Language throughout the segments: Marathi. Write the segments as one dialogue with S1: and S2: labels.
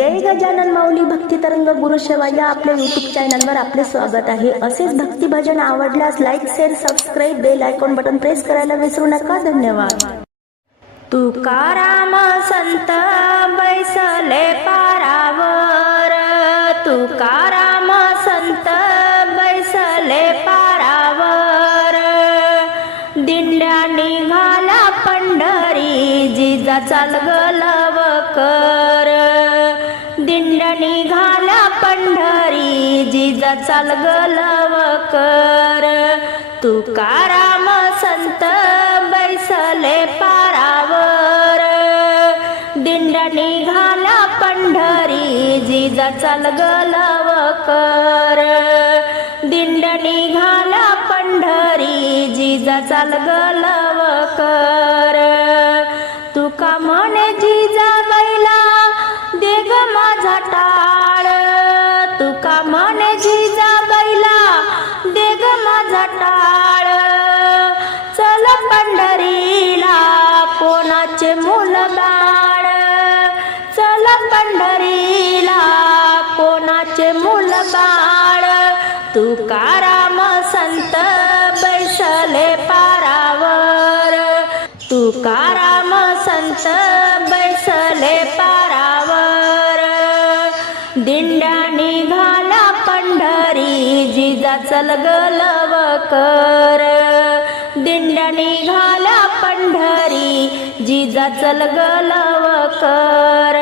S1: जय गजानन माऊली भक्ती तरंग गुरुसेवा या आपल्या युट्यूब चॅनलवर आपले स्वागत आहे. असेच भक्ती भजन आवडल्यास like share subscribe bell icon button press करायला विसरू नका. धन्यवाद. तुकाराम संत बैसले पारावर. तुकाराम संत बैसले पारावर. दिंड्या निघाला पंढरी जिजा चाल कर दिंड निघाला पंढरी जिजा चाल कर तुकाराम संत बैसले पारावर. दिंड निघाला पंढरी जिजा चाल कर दिंड निघाला पंढरी जिजा चाल कर तुकाराम संत बैसले पारावर. तुकाराम संत बैसले पारावर. दिंड्या निघाला पंढरी जिजा चलगल कर. दिंड्या निघाला पंढरी जिजा चलगल कर.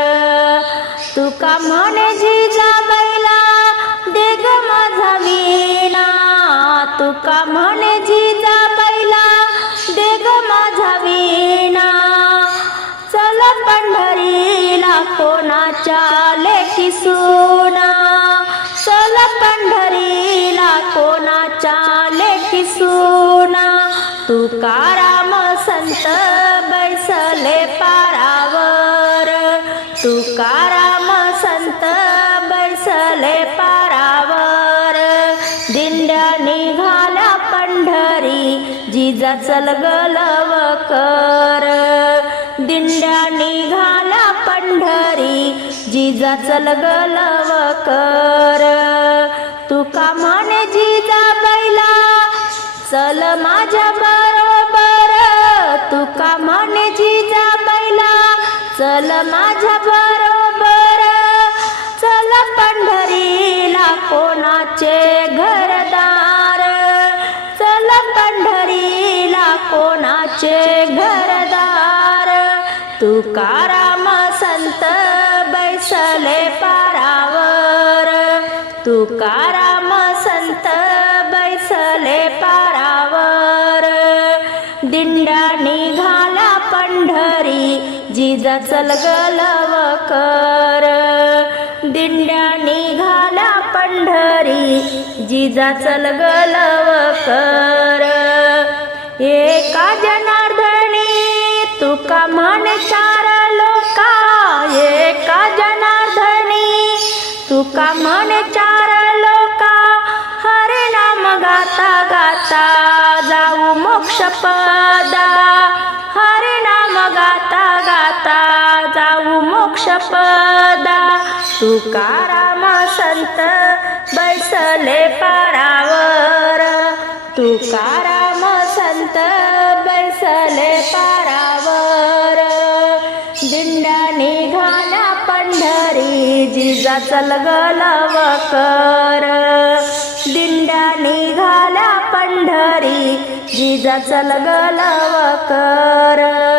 S1: तुका म्हणे जिजा तुका म्हणे जिजा बैला देग माझा विना चल पंढरीला कोणाच्या लेखी सुना. चल पंढरीला कोणाच्या लेखी सुना. तुकाराम संत बैसले पारावर. तुकाराम संत जिजा चल कर. दिंड्या निघाला पंढरी जिजा चल कर. तुका म्हणे जिजा बैला चल माझ्या बरोबर. तुका म्हणे जिजा बैला चल माझ्या कोणाचे घरदार तुकाराम संत बैसले पारावर. तुकाराम संत बैसले पारावर. दिंडा निघाला पंढरी जिजा चल कर. दिंड्या निघाला पंढरी जिजा चल कर. एका जनार्दनी तुका म्हणे चार लोका. एका जनार्दनी तुका म्हणे चार लोका. हरे नाम गाता गाता जाऊ मोक्ष पदा हरे नाम गाता गाता जाऊ मोक्ष पदा तुकाराम संत बैसले पारावर. तुकार जिजाचा लगला चल कर. दिंड्या निघाला पंढरी जिजाचा लगला कर.